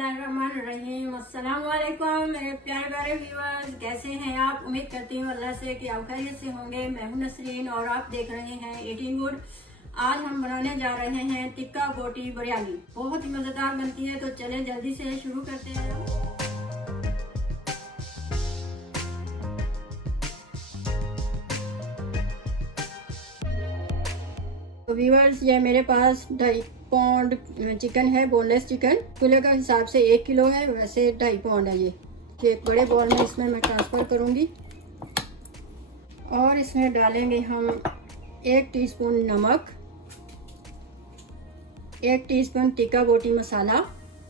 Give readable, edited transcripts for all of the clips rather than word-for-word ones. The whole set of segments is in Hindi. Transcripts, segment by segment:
बिस्मिल्लाहिर्रहमानिर्रहीम। अस्सलाम वालेकुम मेरे प्यारे प्यारे व्यूअर्स, कैसे हैं आप? उम्मीद करती हूँ अल्लाह से कि आप खैरियत से होंगे। मैं हूँ नसरीन और आप देख रहे हैं ईटिंग गुड। आज हम बनाने जा रहे हैं टिक्का बोटी बिरयानी। बहुत ही मज़ेदार बनती है, तो चलें जल्दी से शुरू करते हैं। तो व्यूअर्स, ये मेरे पास 2.5 पाउंड चिकन है, बोनलेस चिकन। किलो का हिसाब से 1 किलो है, वैसे 2.5 पाउंड है। ये एक बड़े बॉल में इसमें मैं ट्रांसफ़र करूँगी और इसमें डालेंगे हम 1 टीस्पून नमक, 1 टीस्पून टिक्का बोटी मसाला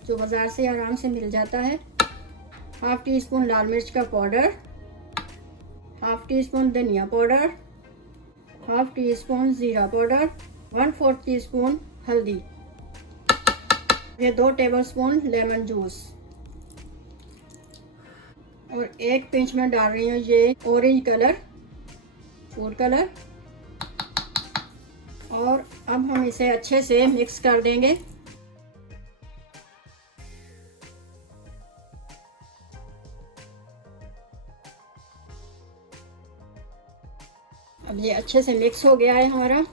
जो बाज़ार से आराम से मिल जाता है, हाफ़ टी स्पून लाल मिर्च का पाउडर, हाफ़ टी स्पून धनिया पाउडर, हाफ़ टी स्पून ज़ीरा पाउडर, 1/4 टीस्पून हल्दी, ये 2 टेबलस्पून लेमन जूस और 1 पिंच में डाल रही हूँ ये ऑरेंज कलर, फूड कलर। और अब हम इसे अच्छे से मिक्स कर देंगे। अब ये अच्छे से मिक्स हो गया है हमारा।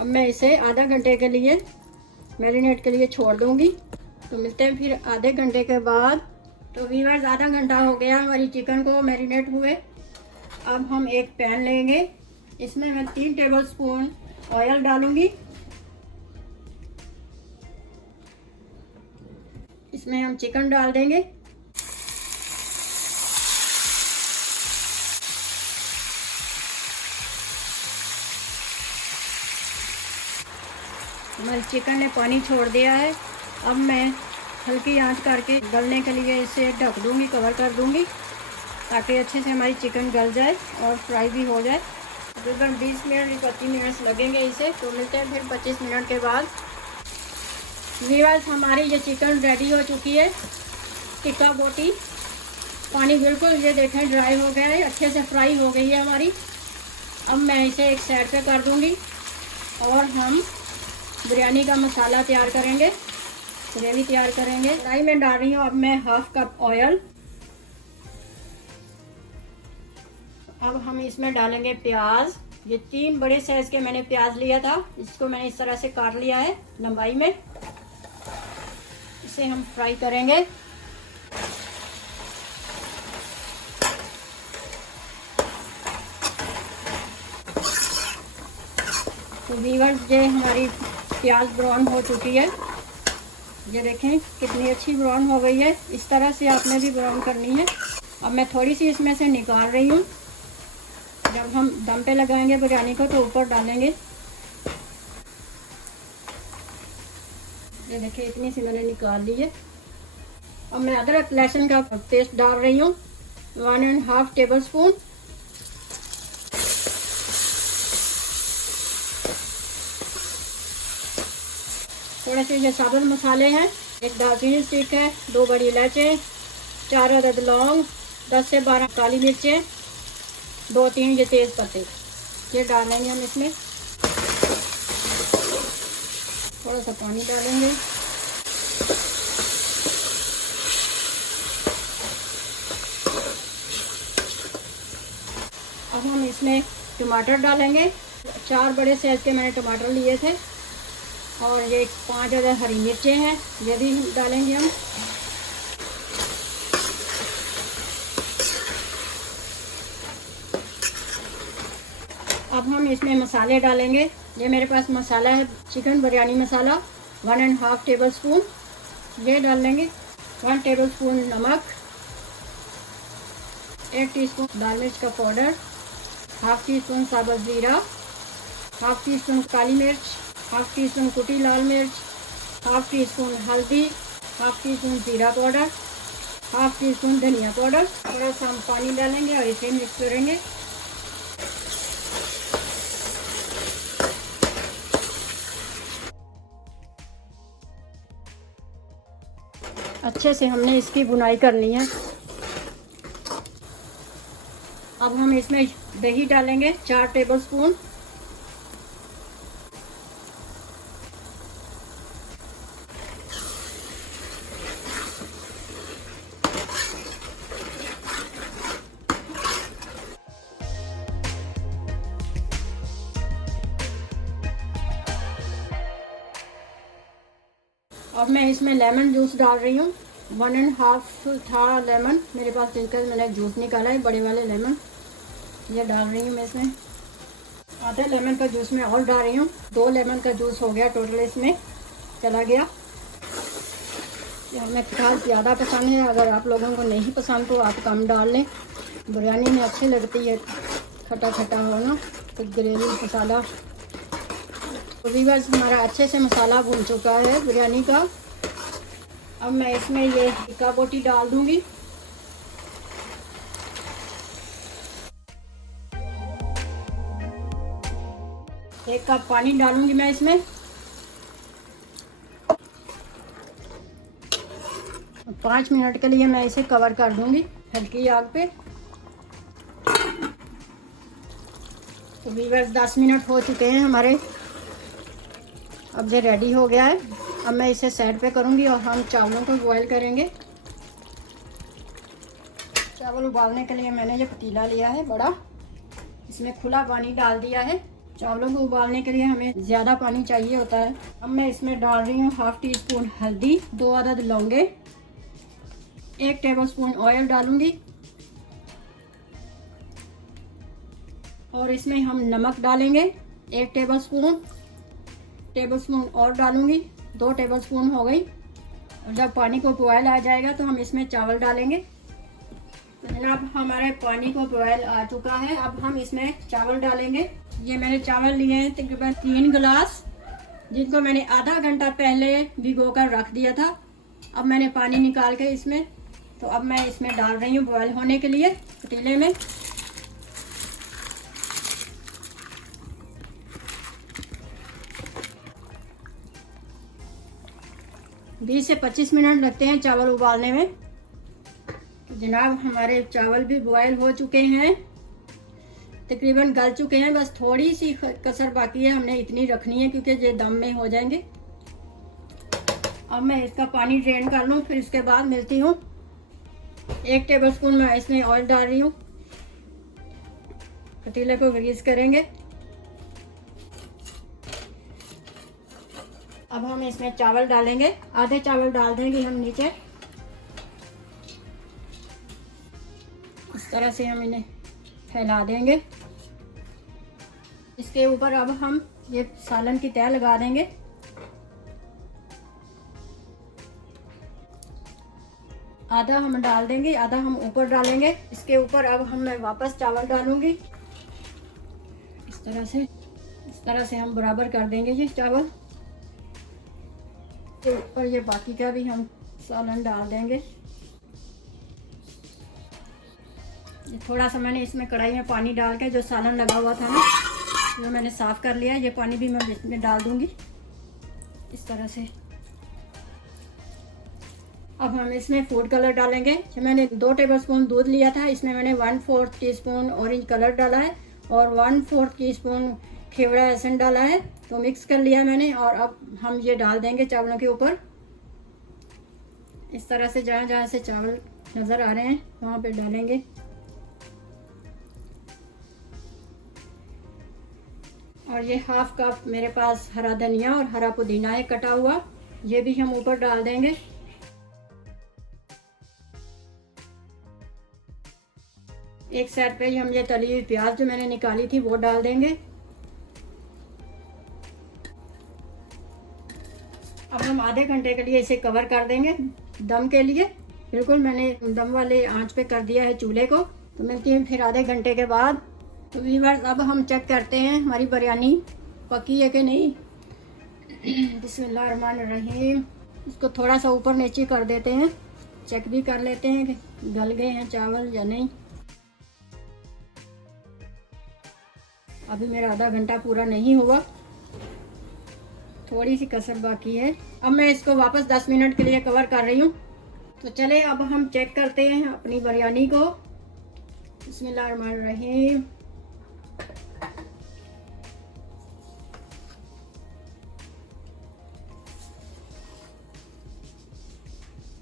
अब मैं इसे आधा घंटे के लिए मैरिनेट के लिए छोड़ दूंगी। तो मिलते हैं फिर आधे घंटे के बाद। तो व्यूअर्स, आधा घंटा हो गया हमारी चिकन को मैरिनेट हुए। अब हम एक पैन लेंगे, इसमें मैं 3 टेबलस्पून ऑयल डालूंगी। इसमें हम चिकन डाल देंगे। हमारे चिकन ने पानी छोड़ दिया है। अब मैं हल्की आंच करके गलने के लिए इसे ढक दूंगी, कवर कर दूंगी, ताकि अच्छे से हमारी चिकन गल जाए और फ्राई भी हो जाए। तकरीबन 20 मिनट 25 मिनट लगेंगे इसे। तो मिलते हैं फिर 25 मिनट के बाद। व्यूअर्स, हमारी ये चिकन रेडी हो चुकी है, टिक्का बोटी। पानी बिल्कुल ये देखें ड्राई हो गया है, अच्छे से फ्राई हो गई है हमारी। अब मैं इसे एक साइड पे कर दूंगी और हम बिरयानी का मसाला तैयार करेंगे, ग्रेवी तैयार करेंगे। कढ़ाई में डाल रही हूँ अब मैं 1/2 कप ऑयल। अब हम इसमें डालेंगे प्याज। ये 3 बड़े साइज के मैंने प्याज लिया था, इसको मैंने इस तरह से काट लिया है लंबाई में। इसे हम फ्राई करेंगे। तो व्यूअर्स, ये हमारी प्याज ब्राउन हो चुकी है। ये देखें कितनी अच्छी ब्राउन हो गई है। इस तरह से आपने भी ब्राउन करनी है। अब मैं थोड़ी सी इसमें से निकाल रही हूँ। जब हम दम पे लगाएंगे बिरयानी को तो ऊपर डालेंगे। ये देखिए इतनी सी मैंने निकाल ली है। अब मैं अदरक लहसुन का पेस्ट डाल रही हूँ, 1.5 टेबलस्पून। थोड़े से ये साबुत मसाले हैं, 1 दालचीनी स्टिक है, 2 बड़ी इलायची, 4 अदद लौंग, 10 से 12 काली मिर्चें, 2-3 ये तेज़ पत्ते, ये डालेंगे हम इसमें। थोड़ा सा पानी डालेंगे। अब हम इसमें टमाटर डालेंगे। 4 बड़े साइज के मैंने टमाटर लिए थे और ये 5 अदद हरी मिर्चें हैं, ये भी डालेंगे हम। अब हम इसमें मसाले डालेंगे। ये मेरे पास मसाला है चिकन बिरयानी मसाला, 1.5 टेबलस्पून ये डाल लेंगे। 1 टेबलस्पून नमक, 1 टीस्पून लाल मिर्च का पाउडर, हाफ़ टी स्पून साबुत ज़ीरा, हाफ़ टी स्पून काली मिर्च, हाफ़ टी स्पून कुटी लाल मिर्च, हाफ़ टी स्पून हल्दी, हाफ़ टी स्पून ज़ीरा पाउडर, हाफ़ टी स्पून धनिया पाउडर। थोड़ा सा हम पानी डालेंगे और इसे मिक्स करेंगे। अच्छे से हमने इसकी बुनाई करनी है। अब हम इसमें दही डालेंगे, 4 टेबलस्पून। अब मैं इसमें लेमन जूस डाल रही हूँ। 1.5 था लेमन मेरे पास, लेकर मैंने जूस निकाला है, बड़े वाले लेमन ये डाल रही हूँ मैं इसमें। आधे लेमन का जूस मैं और डाल रही हूँ। 2 लेमन का जूस हो गया टोटल, इसमें चला गया। ये हमें खटास ज़्यादा पसंद है, अगर आप लोगों को नहीं पसंद तो आप कम डाल लें। बिरयानी में अच्छी लगती है खट्टा खट्टा हो ना, तो ग्रेवी मसाला। तो बस हमारा अच्छे से मसाला भून चुका है बिरयानी का। अब मैं इसमें ये टिक्का बोटी डाल दूंगी। एक कप पानी डालूंगी मैं इसमें। 5 मिनट के लिए मैं इसे कवर कर दूंगी हल्की आग पे। तो बस 10 मिनट हो चुके हैं हमारे, अब ये रेडी हो गया है। अब मैं इसे साइड पे करूंगी और हम चावलों को बॉईल करेंगे। चावल उबालने के लिए मैंने ये पतीला लिया है बड़ा, इसमें खुला पानी डाल दिया है। चावलों को उबालने के लिए हमें ज़्यादा पानी चाहिए होता है। अब मैं इसमें डाल रही हूँ 1/2 टीस्पून हल्दी, 2 अदद लौंगे, 1 टेबलस्पून ऑयल डालूंगी और इसमें हम नमक डालेंगे 1 टेबलस्पून और डालूंगी, 2 टेबलस्पून हो गई। और जब पानी को बॉयल आ जाएगा तो हम इसमें चावल डालेंगे। तो जनाब हमारे पानी को बॉयल आ चुका है, अब हम इसमें चावल डालेंगे। ये मैंने चावल लिए हैं तकरीबन 3 गिलास, जिनको मैंने आधा घंटा पहले भिगोकर रख दिया था। अब मैंने पानी निकाल के इसमें, तो अब मैं इसमें डाल रही हूँ बॉयल होने के लिए पतीले में। बीस से 25 मिनट लगते हैं चावल उबालने में। तो जनाब हमारे चावल भी बॉयल हो चुके हैं, तकरीबन गल चुके हैं, बस थोड़ी सी कसर बाकी है, हमने इतनी रखनी है क्योंकि ये दम में हो जाएंगे। अब मैं इसका पानी ड्रेन कर लूँ, फिर इसके बाद मिलती हूँ। 1 टेबलस्पून मैं इसमें ऑयल डाल रही हूँ। पतीले को ग्रीस करेंगे। अब हम इसमें चावल डालेंगे, आधे चावल डाल देंगे हम नीचे। इस तरह से हम इन्हें फैला देंगे। इसके ऊपर अब हम ये सालन की तह लगा देंगे। आधा हम डाल देंगे, आधा हम ऊपर डालेंगे। इसके ऊपर अब मैं वापस चावल डालूंगी। इस तरह से हम बराबर कर देंगे ये चावल के ऊपर। ये बाकी का भी हम सालन डाल देंगे। ये थोड़ा सा मैंने इसमें कढ़ाई में पानी डाल के जो सालन लगा हुआ था ना, जो मैंने साफ़ कर लिया, ये पानी भी मैं इसमें डाल दूंगी इस तरह से। अब हम इसमें फूड कलर डालेंगे। जो मैंने 2 टेबलस्पून दूध लिया था, इसमें मैंने 1/4 टीस्पून ऑरेंज कलर डाला है और 1/4 टीस्पून खेवड़ा एसेंस डाला है। तो मिक्स कर लिया मैंने और अब हम ये डाल देंगे चावलों के ऊपर। इस तरह से जहाँ जहाँ से चावल नज़र आ रहे हैं वहाँ पे डालेंगे। और ये 1/2 कप मेरे पास हरा धनिया और हरा पुदीना है कटा हुआ, ये भी हम ऊपर डाल देंगे। एक साइड पे ही हम ये तली हुई प्याज जो मैंने निकाली थी वो डाल देंगे। अब हम आधे घंटे के लिए इसे कवर कर देंगे दम के लिए। बिल्कुल मैंने दम वाले आंच पे कर दिया है चूल्हे को। तो मिलती है फिर आधे घंटे के बाद। तो व्यूअर्स अब हम चेक करते हैं हमारी बिरयानी पकी है कि नहीं। बिस्मिल्लाहिर्रहमानिर्रहीम। इसको थोड़ा सा ऊपर नीचे कर देते हैं, चेक भी कर लेते हैं कि गल गए हैं चावल या नहीं। अभी मेरा आधा घंटा पूरा नहीं हुआ, थोड़ी सी कसर बाकी है। अब मैं इसको वापस 10 मिनट के लिए कवर कर रही हूँ। तो चले अब हम चेक करते हैं अपनी बिरयानी को। बिस्मिल्लाहिर्रहमानिर्रहीम।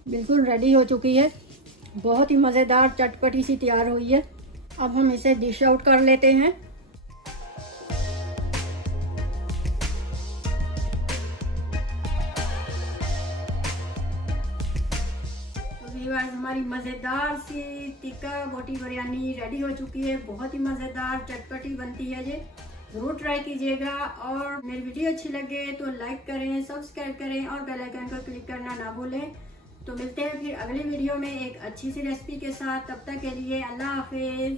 बिल्कुल रेडी हो चुकी है, बहुत ही मज़ेदार चटपटी सी तैयार हुई है। अब हम इसे डिश आउट कर लेते हैं। गाइस हमारी मज़ेदार सी टिक्का बोटी बिरयानी रेडी हो चुकी है। बहुत ही मज़ेदार चटपटी बनती है ये, ज़रूर ट्राई कीजिएगा। और मेरी वीडियो अच्छी लगे तो लाइक करें, सब्सक्राइब करें और बेल आइकन पर क्लिक करना ना भूलें। तो मिलते हैं फिर अगली वीडियो में एक अच्छी सी रेसिपी के साथ। तब तक के लिए अल्लाह हाफिज़।